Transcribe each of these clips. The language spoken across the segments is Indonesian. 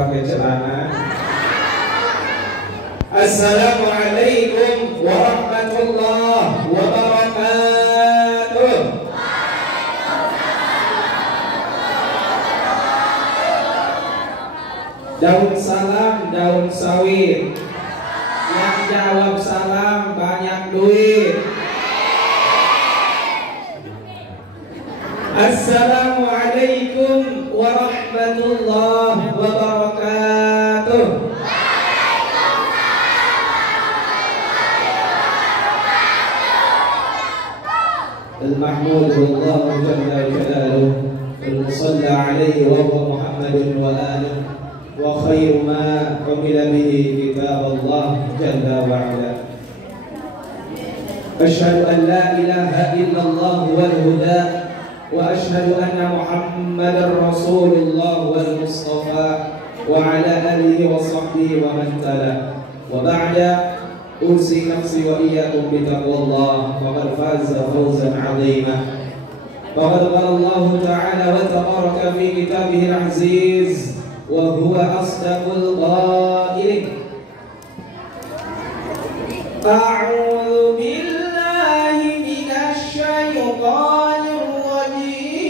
pakai celana. Assalamualaikum warahmatullahi wabarakatuh. Daun salam, daun sawit. Yang jawab salam banyak duit. Assalamualaikum warahmatullahi wabarakatuh. Al-Mahmud Allahu Jalla Jalaluhu al-Musalla alaihi wa huwa Muhammadun wa alihi wa khairu ma umila bihi kitab Allah Jalla wa ala. Asyhadu an la ilaha illallah wal huda wa asyhadu anna Muhammadar Rasulullah wal Mustafa wa ala alihi wa sahbihi wa man tala. Wa ba'da أوصي نفسي وإياكم بتقوى الله فقد فاز فوزا عظيما. فقد قال الله تعالى وتبارك في كتابه العزيز وهو أصدق القائلين أعوذ بالله من الشيطان الرجيم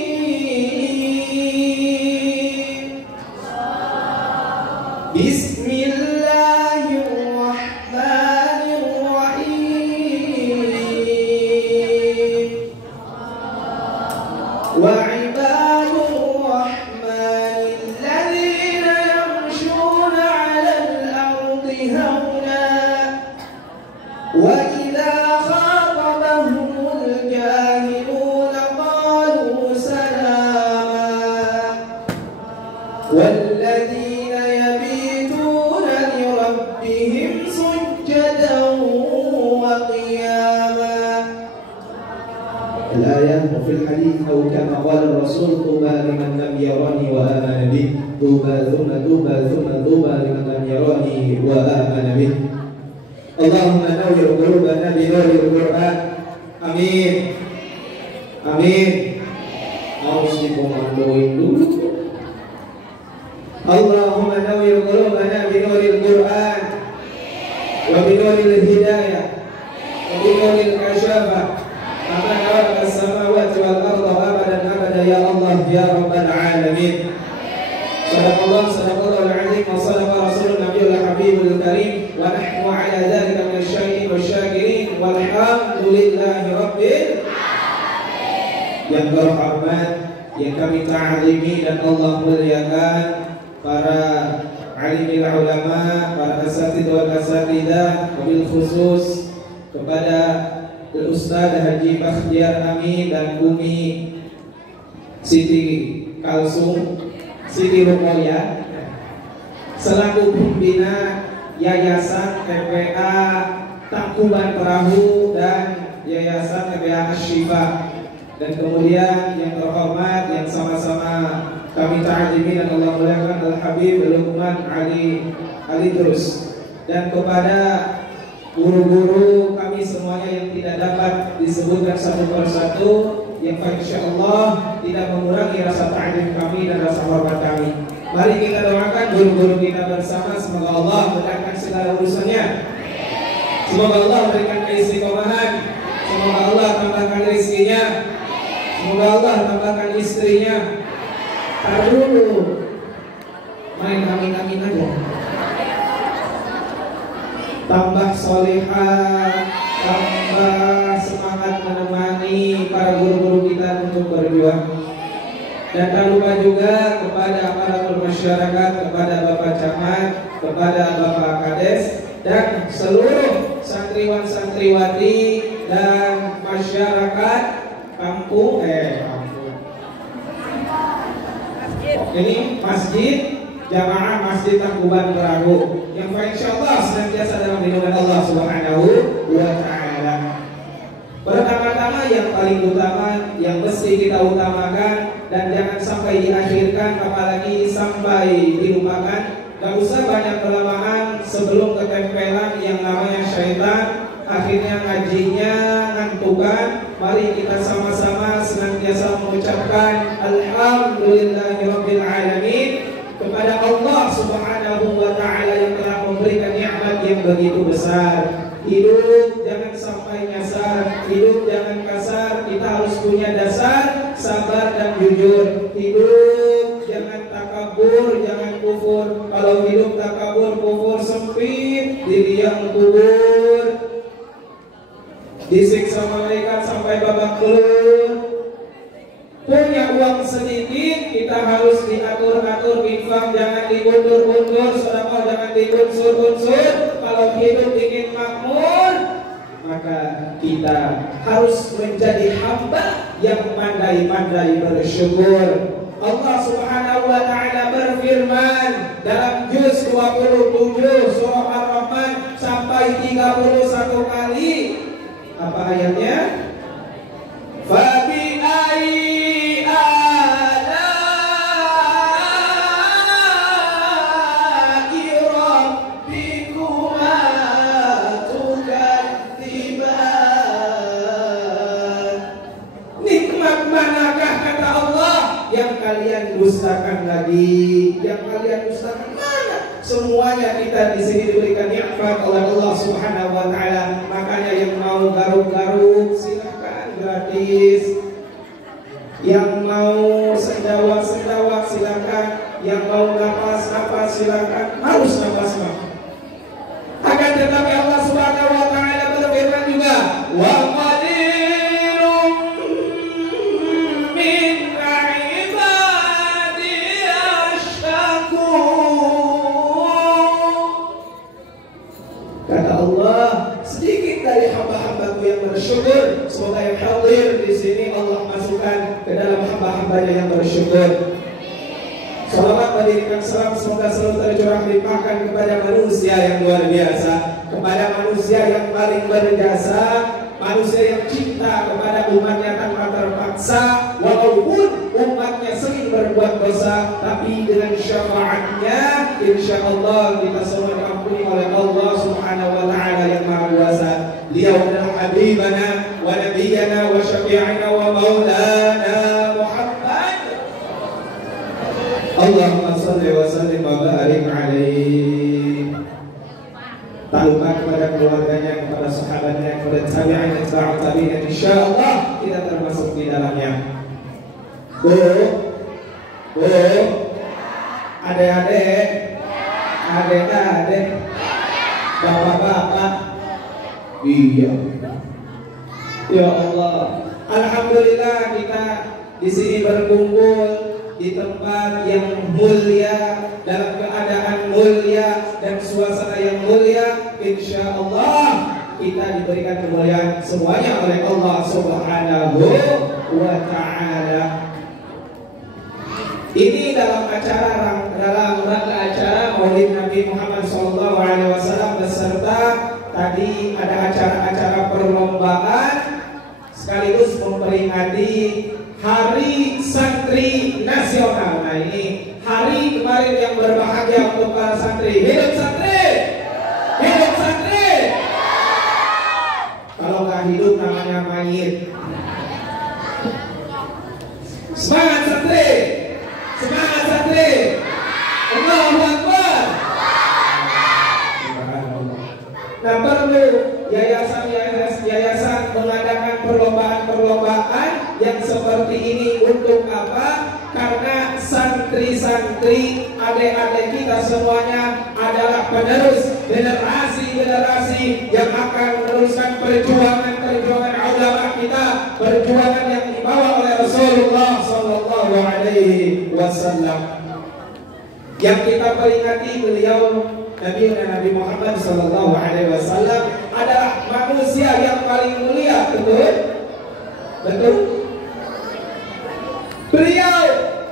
بسم الله الرحمن وعباد الرحمن الذين يمشون على الأرض هونا وإذا خاطبهم الجاهلون قالوا سلاما والذين يبيتون لربهم سجدا وقياما. الآية وفي الحديث أو كما قال الرسول طوبى لمن لم يراني وآمن به طوبى ثم طوبى ثم طوبى لمن لم يراني وآمن به. اللهم نور قلوبنا بنور القرآن. Amin. Amin. Harus dikomandoin dulu. Allahumma nawwir qulubana binuril Qur'an wa binuril hidayah wa binuril kasyafah kama nawara as-samawati wal arda abadan abada ya Allah ya rabbal alamin. Sadaqallahu al-azim wa sadaqa rasulun nabiyul habibul karim wa nahnu ala dhalika min asy-syahidin wasyakirin walhamdulillahi rabbil alamin. Yang terhormat, yang kami ta'zimi dan Allah muliakan para alimil ulama, para asatidz wal asatidzah, wabil khusus kepada Ustaz Haji Bakhtiar Amin dan Umi Siti Kalsum Siti Ruqayyah selaku pembina Yayasan TPA Tangkuban Perahu dan Yayasan TPA Asy-Syifa. Dan kemudian yang terhormat yang sama-sama kami ta'zimi dan Allah muliakan Al-Habib Luqman Ali Terus, dan kepada guru-guru kami semuanya yang tidak dapat disebutkan satu persatu, yang insyaallah tidak mengurangi rasa ta'zim kami dan rasa hormat kami. Mari kita doakan guru-guru kita bersama, semoga Allah mudahkan segala urusannya, semoga Allah berikan keistiqomahan, semoga Allah tambahkan rezekinya, semoga Allah tambahkan istrinya. Taruh dulu, main amin-amin aja. Tambah solehah, tambah semangat menemani para guru-guru kita untuk berjuang. Dan tak lupa juga kepada para masyarakat, kepada Bapak Camat, kepada Bapak Kades, dan seluruh santriwan-santriwati dan masyarakat kampung. Ini masjid Jamaah Masjid Tangkuban Perahu yang insyaallah senantiasa dalam lindungan Allah Subhanahu wa taala. Pertama-tama yang paling utama yang mesti kita utamakan dan jangan sampai diakhirkan apalagi sampai dilupakan. Gak usah banyak kelamaan sebelum ketempelan yang namanya syaitan, akhirnya ngajinya ngantukan. Mari kita sama-sama senantiasa mengucapkan alhamdulillahirabbil alamin kepada Allah Subhanahu begitu besar. Hidup jangan sampai nyasar, hidup jangan kasar. Kita harus punya dasar sabar dan jujur. Hidup jangan takabur, jangan kufur. Kalau hidup takabur, kufur, sempit, diri yang kubur, disiksa malaikat sampai babak belur. Punya uang sedikit, kita harus diatur-atur, infak jangan diundur-undur, sedekah jangan diunsur-unsur. Kalau hidup ingin makmur, maka kita harus menjadi hamba yang pandai-pandai bersyukur. Allah Subhanahu wa taala berfirman dalam juz 27 surah Ar-Rahman sampai 31 kali. Apa ayatnya? Fabi ai ala'i rabbikuma tukadziban. Nikmat manakah kata Allah yang kalian dustakan lagi? Yang kalian dustakan mana? Semuanya kita di sini diberikan nikmat oleh Allah Subhanahu wa taala. Makanya yang mau garuk-garuk silakan gratis. Yang mau sendawa-sendawa silakan. Yang mau napas-napas silakan. Harus napas. Akan tetapi Allah Subhanahu wa taala berfirman juga, wa qadirun min kata Allah, sedikit dari hamba-hambaku yang bersyukur. Semoga yang hadir di sini Allah masukkan ke dalam hamba-hambanya yang bersyukur. Salawat berikan salam semoga selalu tercurah limpahkan kepada manusia yang luar biasa, kepada manusia yang paling berjasa, manusia yang cinta kepada umatnya tanpa terpaksa, walaupun umatnya sering berbuat dosa, tapi dengan syafaatnya insya Allah kita semua diampuni oleh Allah Subhanahu wa taala yang Maha Kuasa. Beliau adalah habibana wa nabiyyana wa syafi'ina wa maulana Muhammad. Allahumma shalli wa sallim wa barik alaihi. Tak lupa kepada keluarganya, kepada sahabatnya, kepada tabi'in dan tabi'in, insyaallah kita termasuk di dalamnya. Bu, adik-adik, adik-adik, bapak-bapak, iya. Ya Allah, alhamdulillah kita di sini berkumpul di tempat yang mulia, dalam keadaan mulia dan suasana yang mulia. Insya Allah kita diberikan kemuliaan semuanya oleh Allah Subhanahu wa taala. Ini dalam rangka acara Maulid Nabi Muhammad SAW beserta tadi ada acara-acara perlombaan sekaligus memperingati Hari Santri Nasional. Nah ini hari kemarin yang berbahagia untuk para santri. Hidup santri! Hidup santri! Kalau nggak hidup namanya mayit. Semangat santri! Semangat santri! Allahu Akbar! Nah perlu yayasan mengadakan perlombaan yang seperti ini untuk apa? Karena santri-santri adik-adik kita semuanya adalah penerus generasi yang akan meneruskan perjuangan ulama kita, perjuangan yang dibawa oleh Rasulullah Sallallahu Alaihi Wasallam. Yang kita peringati beliau Nabi Muhammad Sallallahu Alaihi Wasallam adalah manusia yang paling mulia, betul? Betul? Beliau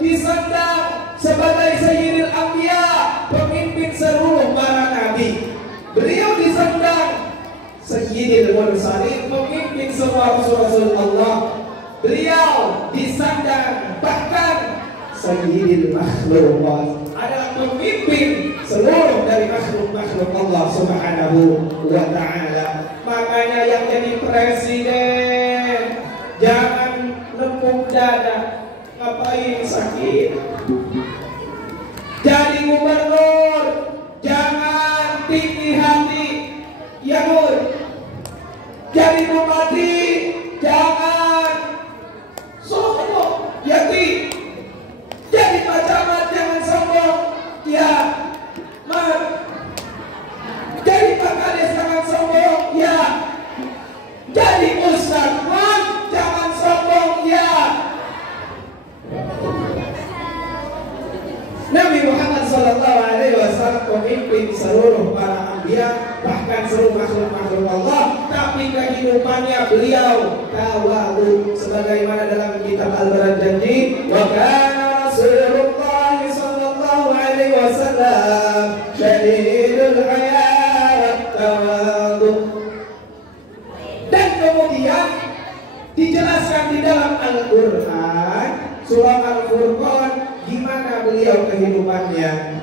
disandang sebagai Sayyidil Anbiya, pemimpin seluruh para nabi. Beliau disandang Sayyidil Mursalin, pemimpin semua rasul-rasul Allah. Beliau disandang bahkan Sayyidil Makhluqat, adalah pemimpin seluruh dari makhluk-makhluk Allah Subhanahu wa taala. Makanya yang jadi presiden jangan nepuk dada. Ngapain sakit? Jadi gubernur jangan tinggi hati. pemimpin seluruh para anbiya, bahkan seluruh makhluk-makhluk Allah. Tapi kehidupannya beliau tawadhu, sebagaimana dalam kitab Al-Barjanji, wa kana Rasulullah sallallahu alaihi wasallam syadidul haya wat tawadhu. Dan kemudian dijelaskan di dalam Al-Quran, surah Al-Furqan, gimana beliau kehidupannya.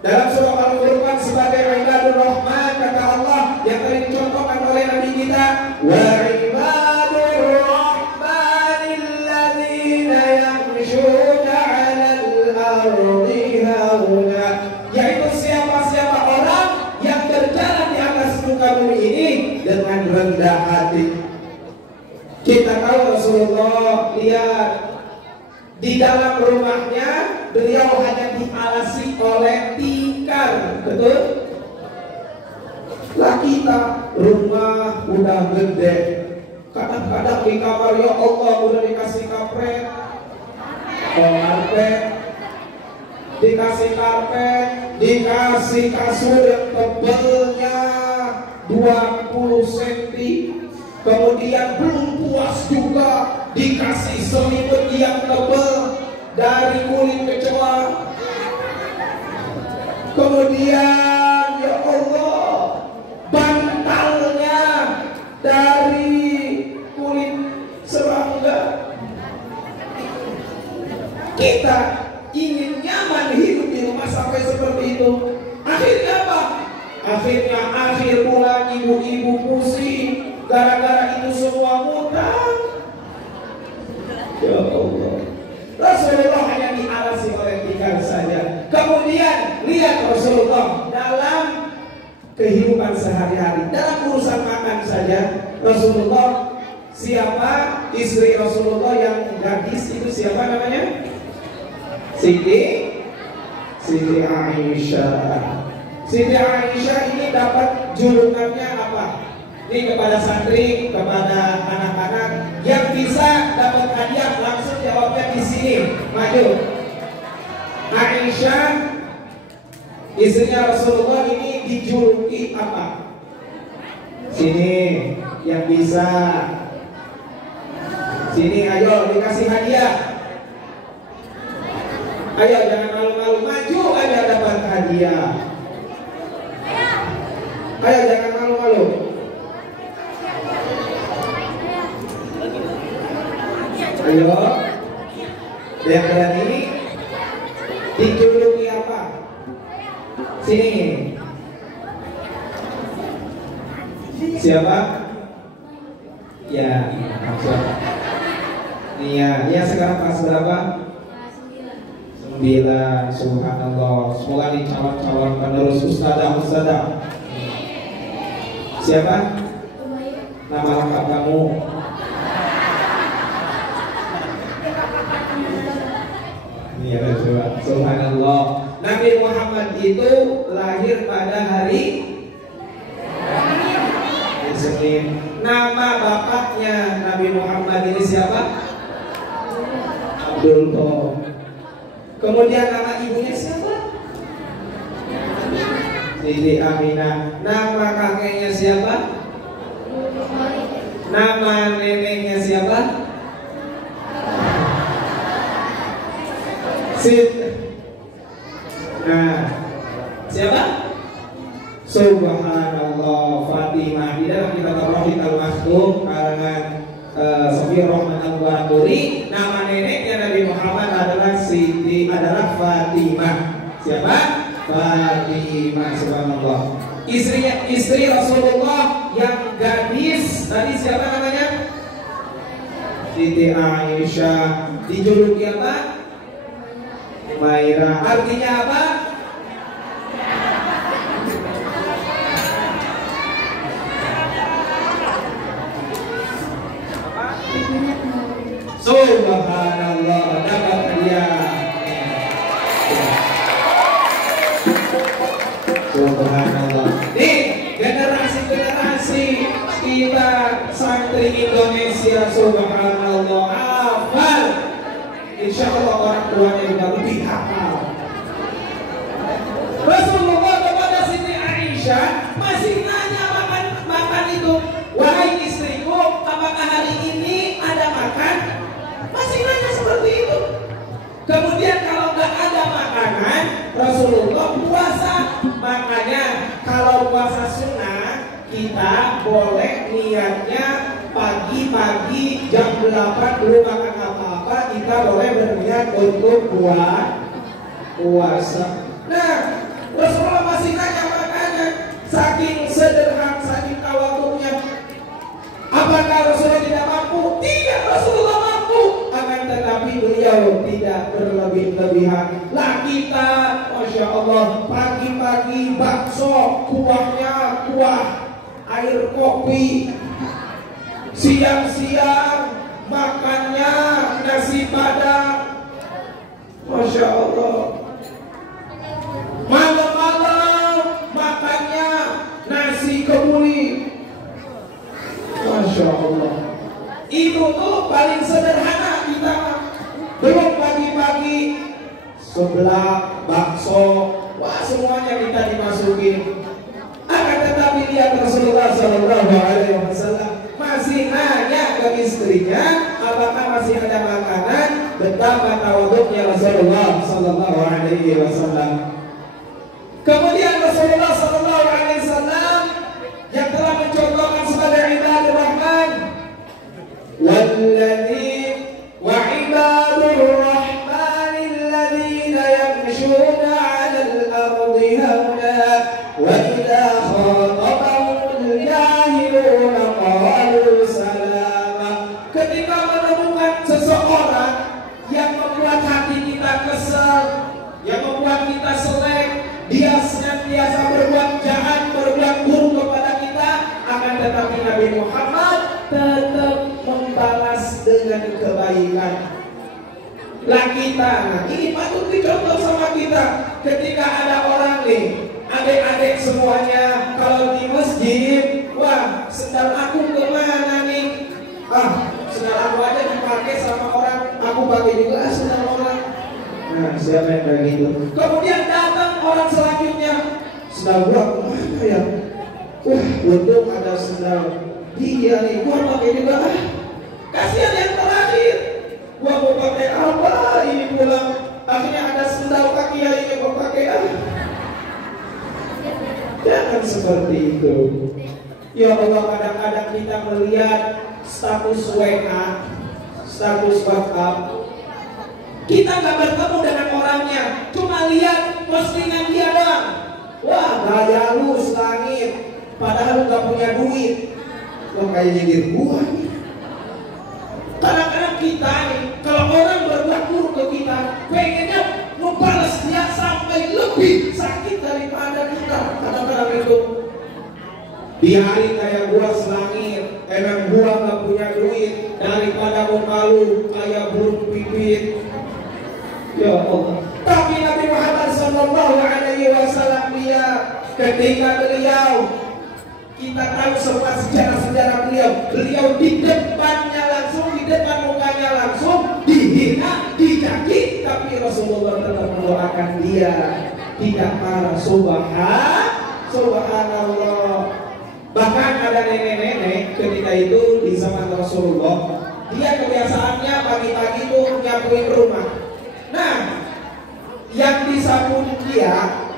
Dalam surah Al-Furqan, sebagai ibadur rahman, kata Allah yang tadi dicontohkan oleh Nabi kita, wa ibadur rahmanil ladzina yamshuna 'alal ardi hauna, yaitu siapa-siapa orang yang berjalan di atas muka bumi ini dengan rendah hati. Kita tahu Rasulullah, lihat di dalam rumahnya beliau hanya dialasi oleh tikar, betul? Lah kita rumah udah gede, kadang-kadang di kamar ya Allah udah dikasih karpet, dikasih karpet, dikasih kasur yang tebalnya 20 cm. Kemudian belum puas juga, dikasih selimut yang tebal dari kulit kecoa. Kemudian ya Allah, bantalnya dari kulit serangga. Kita ingin nyaman hidup di rumah sampai seperti itu. Akhirnya apa? Akhirnya akhir bulan ibu-ibu pusing gara-gara itu semua ngutang. Ya Allah, Rasulullah hanya dialasi oleh tikar saja. Kemudian lihat Rasulullah dalam kehidupan sehari-hari, dalam urusan makan saja. Rasulullah, siapa istri Rasulullah yang gadis itu, siapa namanya? Siti Aisyah. Siti Aisyah ini dapat julukannya apa? Ini kepada santri, kepada anak-anak yang bisa dapat hadiah, langsung jawabnya di sini. Maju. Aisyah, istrinya Rasulullah, ini dijuluki apa? Sini, yang bisa. Sini, ayo dikasih hadiah. Ayo jangan malu-malu, maju aja dapat hadiah. Ayo jangan malu-malu. Ayo, yang berani dijuluki apa? Sini. Siapa? Ya, maksud. Nia sekarang kelas berapa? 9. Subhanallah. Semoga nih calon-calon penerus ustadzah. Siapa? Nama lengkap kamu? Iya betul. Subhanallah. Nabi Muhammad itu lahir pada hari Senin. Nama bapaknya Nabi Muhammad ini siapa? Abdullah. Kemudian nama ibunya siapa? Siti Aminah. Nama kakeknya siapa? Nama neneknya siapa? Nah, siapa? Subhanallah. Fatimah. Di dalam kitab Ar-Rahid Al-Maktum karangan Sofiyur Rahman Al-Baraturi, nama neneknya Nabi Muhammad adalah adalah Fatimah. Siapa? Fatimah. Subhanallah. Istri Rasulullah yang gadis tadi siapa namanya? Siti Aisyah. Dijuluki apa? Maira. Artinya apa? Subhanallah, dapat dia. Subhanallah. Nih, generasi kita santri Indonesia, subhanallah, hafal. Insya Allah orang tuanya juga lebih hafal. Rasulullah kepada kita boleh niatnya pagi-pagi jam 8 belum makan apa-apa, kita boleh berniat untuk puasa. Nah, Rasulullah masih nanya, makanya saking sederhana, saking tawaduknya. Apakah Rasulullah tidak mampu? Tidak, Rasulullah mampu. Akan tetapi beliau tidak berlebih-lebihan. Lah kita, Masya Allah, pagi-pagi bakso, kuahnya kuah air kopi. Siang-siang makannya nasi padang. Masya Allah. Malam-malam makannya nasi kebuli. Masya Allah. Itu tuh paling sederhana kita. Belum pagi-pagi sebelah bakso, wah semuanya kita dimasukin. Akan tetapi lihat Rasulullah Sallallahu Alaihi Wasallam masih nanya ke istrinya, apakah masih ada makanan? Betapa tawaduknya Rasulullah Sallallahu Alaihi Wasallam. Kemudian Rasulullah Sallallahu Alaihi Wasallam yang telah mencontohkan sebagai ibadur Rahman, walladzi wa ibadur Rahman alladzina yamshuna 'alal ardi hauna wa idza khatabahumul jahiluna qalu salama. Ketika menemukan seseorang yang membuat hati kita kesal, yang membuat kita selek, dia senantiasa berbuat jahat, berbuat buruk kepada kita, akan tetapi Nabi Muhammad tetap membalas dengan kebaikan. Lah kita, nah ini patut dicontoh sama kita. Ketika ada orang nih, adik-adik semuanya, kalau di masjid, wah sendal aku kemana nih? Sendal aku aja dipakai sama orang, aku pakai juga sendal orang. Nah, siapa yang kayak gitu? Kemudian datang orang selanjutnya, sendal gua kemana ya? Untung ada sendal dia nih, gua pakai juga. Kasihan yang terakhir, gua mau pakai apa ini pulang? Akhirnya ada sendal kaki yang gua pakai. Jangan seperti itu. Ya Allah, kadang-kadang kita melihat status WA, status WhatsApp, kita nggak bertemu dengan orangnya, cuma lihat postingan dia doang. Wah, gaya lu langit, padahal nggak punya duit. Wah, kayak nyindir gua nih. Kadang-kadang kita nih, kalau orang berbuat buruk ke kita, pengennya membalas dia sampai lebih sakit daripada kita. Kadang-kadang itu di hari kayak gua selangit, emang gua nggak punya duit, daripada mau malu kayak burung pipit. Ya Allah. Tapi Nabi Muhammad Sallallahu Alaihi Wasallam dia ketika beliau, kita tahu semua sejarah-sejarah beliau di depannya langsung, di depan mukanya langsung dihina, dicaci, tapi Rasulullah tetap mendoakan dia tidak marah. Subhanallah. Bahkan ada nenek-nenek ketika itu di zaman Rasulullah, dia kebiasaannya pagi-pagi itu nyapuin rumah. Nah, yang disabun dia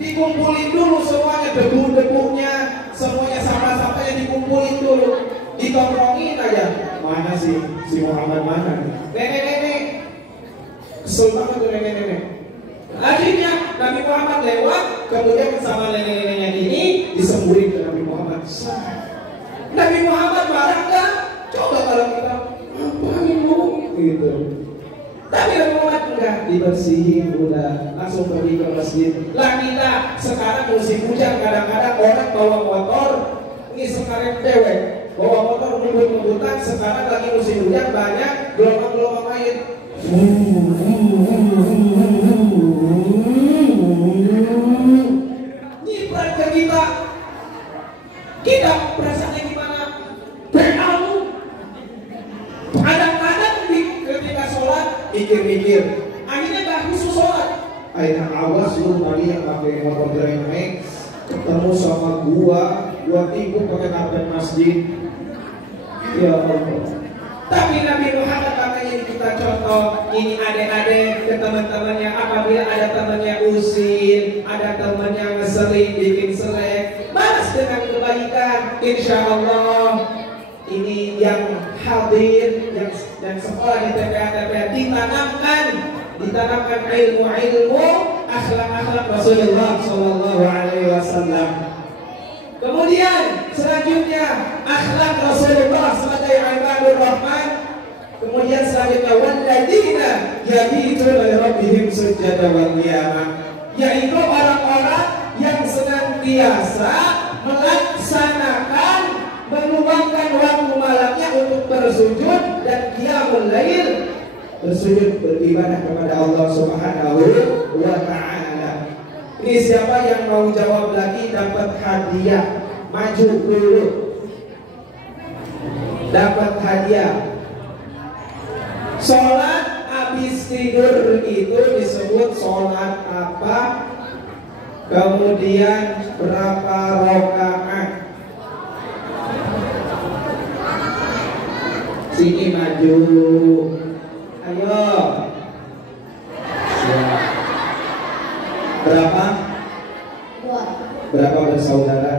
dikumpulin dulu semuanya, debu-debunya, semuanya sampah-sampahnya dikumpulin dulu, ditongkrongin aja. Mana sih si Muhammad mana? Nenek-nenek kesel banget tuh nenek-nenek. Akhirnya Nabi Muhammad lewat, kemudian sama nenek-neneknya ini disembuhin ke Nabi Muhammad. Nabi Muhammad marah kan? Coba kalau kita ngapain lu? Gitu. Tapi Nabi Muhammad enggak, dibersihin udah, langsung pergi ke masjid. Lah kita sekarang musim hujan, kadang-kadang orang bawa motor, ini sekarang cewek bawa motor ngebut-ngebutan. Sekarang lagi musim hujan, banyak gelombang-gelombang air. Nyiprat ke kita perasaannya gimana? Benalu. Kadang-kadang ketika sholat mikir-mikir, akhirnya gak khusus sholat. Akhirnya awas lu tadi yang pakai motor naik ketemu sama gua tikuk pakai karpet masjid. Ya Allah. Tapi Nabi Muhammad makanya kita contoh, ini adik-adik ke teman-temannya, apabila ada temannya usil, ada temannya ngeselin, bikin selek, balas dengan kebaikan. Insya Allah ini yang hadir yang sekolah di TPA ditanamkan ilmu akhlak Rasulullah Shallallahu Alaihi Wasallam. Kemudian selanjutnya akhlak Rasulullah sebagai ibadur rahman. Kemudian selanjutnya walladzina yabituna li rabbihim sujada wa qiyamah, yaitu orang-orang yang senantiasa melaksanakan meluangkan waktu malamnya untuk bersujud dan qiyamul lail, bersujud beribadah kepada Allah Subhanahu wa taala. Ini siapa yang mau jawab lagi dapat hadiah? Maju dulu. Dapat hadiah. Sholat habis tidur itu disebut sholat apa? Kemudian berapa rakaat? Sini maju. Ayo. Siap. Berapa? Dua. Berapa bersaudara?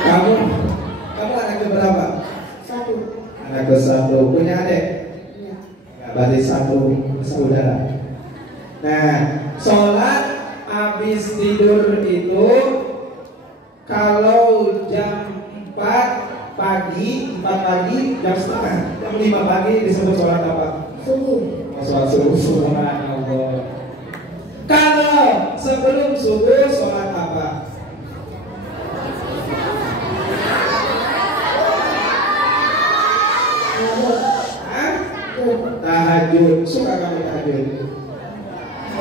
Kamu anak ke berapa? Satu. Anak ke satu. Punya adik? Iya. Berarti satu saudara. Nah, sholat habis tidur itu kalau jam 4 pagi, jam setengah, jam 5 pagi disebut sholat apa? Subuh. Sholat subuh. Subhanallah. Kalau sebelum subuh sholat apa? Hah? Tahajud. Suka kamu tahajud?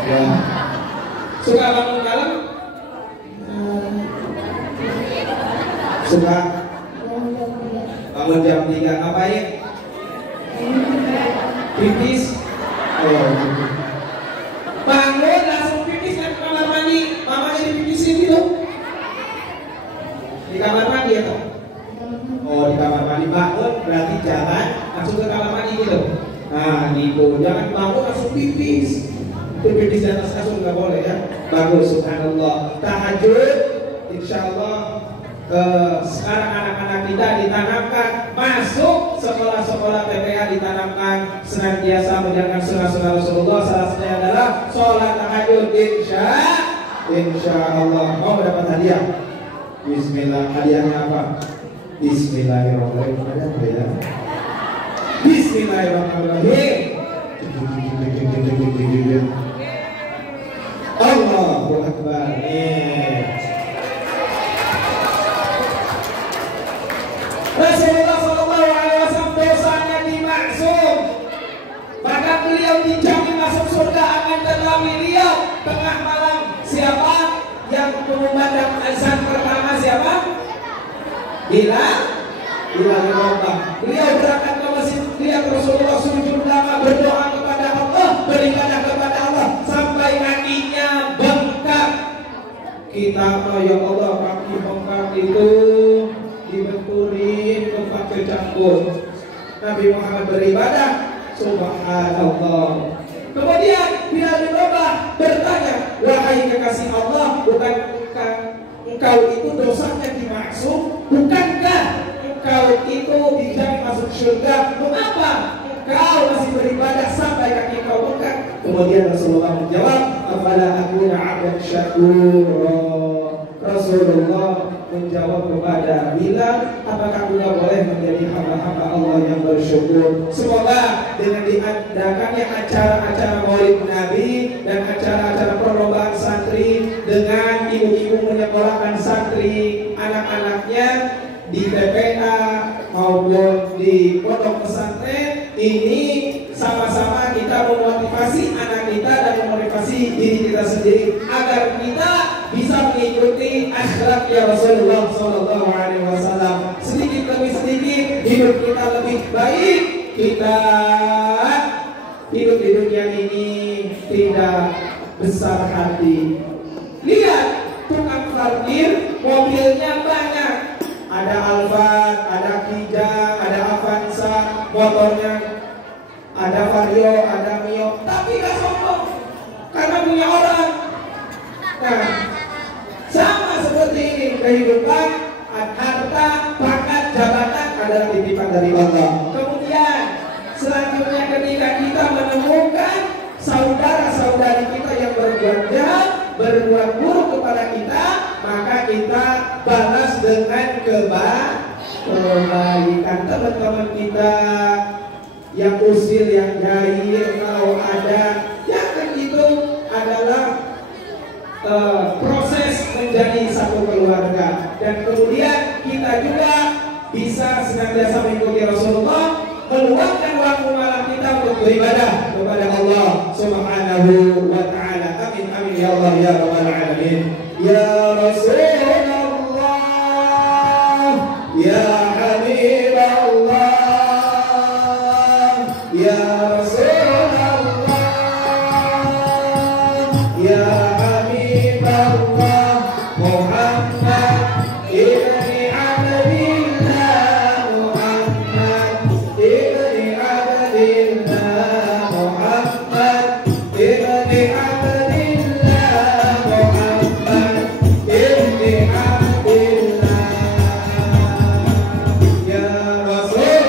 Ya. Suka bangun malam? Suka bangun jam 3 ngapain? Pipis. Oh. Bangun langsung pipis ke kamar mandi. Mamanya dipipisin gitu. Di kamar mandi ya toh? Oh, di kamar mandi. Bangun berarti jalan langsung ke kamar mandi gitu. Nah gitu. Jangan bangun langsung pipis. Itu pipis di atas kasur nggak boleh ya. Bagus, subhanallah. Tahajud, insya Allah. Sekarang anak-anak kita ditanamkan masuk sekolah-sekolah TPA, ditanamkan senantiasa menjalankan sunnah-sunnah Rasulullah. Salah satunya adalah sholat tahajud. Insya Allah. Mau dapat hadiah? Bismillah. Hadiahnya apa? Bismillahirrahmanirrahim. Bismillahirrahmanirrahim. Allahu Akbar. Rasulullah SAW dosanya dimaksum, maka beliau dijamin masuk surga akan tetapi beliau tengah malam. Siapa yang memandang azan pertama? Siapa? Bilal Rabah. Beliau berangkat ke masjid, lihat Rasulullah sujud lama berdoa kepada Allah, beribadah kepada Allah sampai kakinya bengkak. Kita ya Allah, kaki bengkak itu dibenturin pakai cangkul. Nabi Muhammad beribadah, subhanallah. Kemudian Bilal bin Rabah bertanya, wahai kekasih Allah, bukankah engkau itu dosanya dimaksum? Bukankah engkau itu dijamin masuk surga? Mengapa engkau masih beribadah sampai kaki kau bengkak? Kemudian Rasulullah menjawab, afala akuna 'abdan syakura. Rasulullah menjawab kepada Bilal, apakah engkau boleh menjadi hamba-hamba Allah yang bersyukur? Semoga dengan diadakannya acara-acara Maulid Nabi dan acara-acara perlombaan santri dengan ibu-ibu menyekolahkan santri anak-anaknya di TPA maupun di pondok pesantren ini, sama-sama kita memotivasi anak kita dan memotivasi diri kita sendiri agar kita bisa mengikuti akhlak ya Rasulullah Sallallahu Alaihi Wasallam. Sedikit demi sedikit hidup kita lebih baik. Kita hidup di dunia ini tidak besar hati. Lihat tukang parkir, mobilnya banyak. Ada Alphard, ada Kijang, ada Avanza, motornya ada Vario, ada Mio, tapi gak sombong karena punya orang. Nah, sama seperti ini kehidupan, harta, pangkat, jabatan adalah titipan dari Allah. Kemudian selanjutnya ketika kita menemukan saudara-saudari kita yang berbuat jahat, berbuat buruk kepada kita, maka kita balas dengan kebaikan. Teman-teman kita yang usil, yang jahil, kalau ada, jangan itu adalah proses menjadi satu keluarga. Dan kemudian kita juga bisa senantiasa mengikuti Rasulullah, meluangkan waktu malam kita untuk beribadah kepada Allah Subhanahu wa ta'ala. Amin amin ya Allah ya rabbal alamin. Ya Rasulullah, ya Habiballah, ya Rasulullah, ya Habiballah, Muhammad ibni Abdillah, Muhammad ibni Abdillah, Muhammad ibni Abdillah, Muhammad ibni Abdillah, ya Rasul.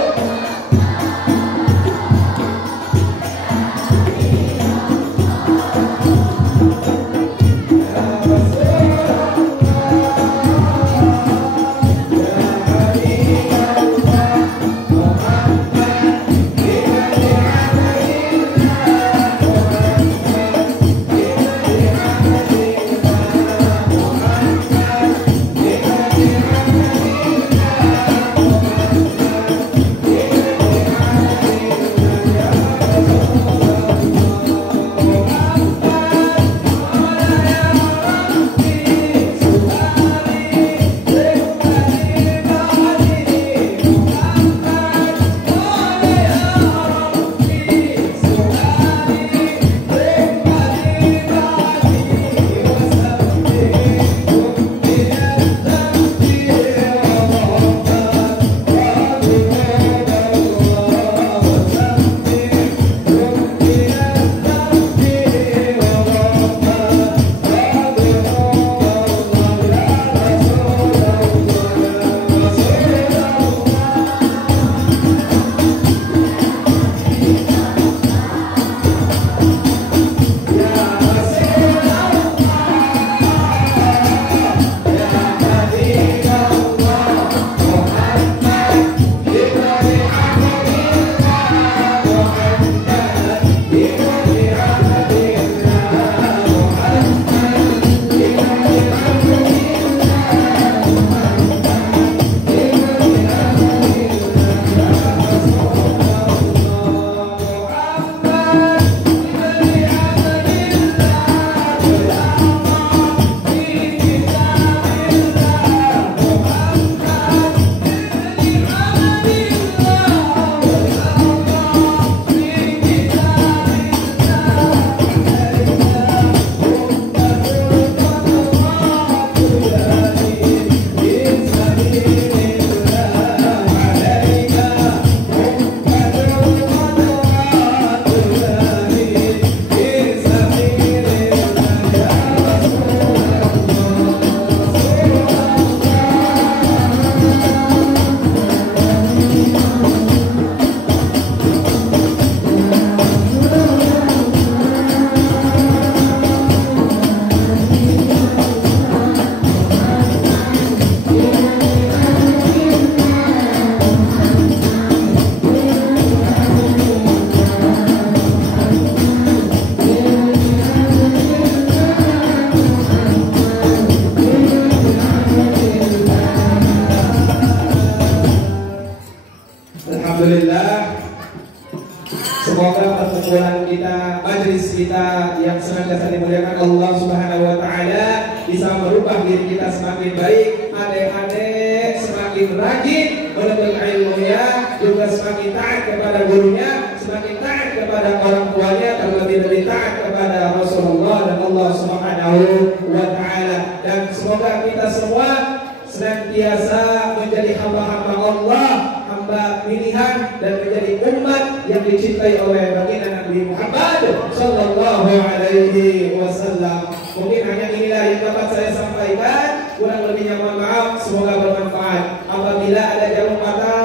Alhamdulillah, semoga perkumpulan kita, majelis kita yang senantiasa dimuliakan Allah Subhanahu wa ta'ala bisa merubah diri kita semakin baik, adik-adik semakin rajin menuntut ilmunya, juga semakin taat kepada gurunya, semakin taat kepada orang tuanya, terlebih-lebih taat kepada Rasulullah dan Allah Subhanahu wa ta'ala. Dan semoga kita semua senantiasa menjadi hamba-hamba Allah, hamba pilihan, dan menjadi umat yang dicintai oleh baginda Nabi Muhammad sallallahu Sallallahu Alaihi Wasallam. Mungkin hanya inilah yang dapat saya sampaikan. Kurang lebihnya mohon maaf. Semoga bermanfaat. Apabila ada jarum mata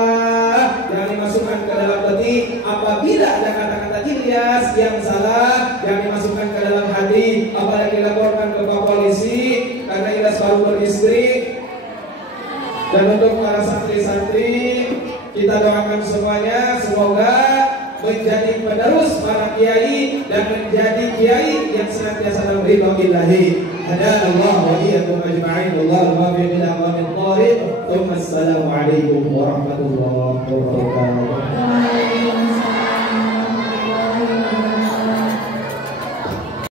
yang dimasukkan ke dalam peti, apabila ada kata-kata Ilyas yang salah yang dimasukkan ke dalam hati, apalagi dilaporkan ke Pak Polisi karena Ilyas baru beristri. Dan untuk para santri-santri, kita doakan semuanya semoga menjadi penerus para kiai dan menjadi kiai yang senantiasa dalam ridha billahi. Hadanallahu wa iyyakum ajma'in. Wallahu muwaffiq ila aqwamit thoriq. Assalamualaikum warahmatullahi wabarakatuh.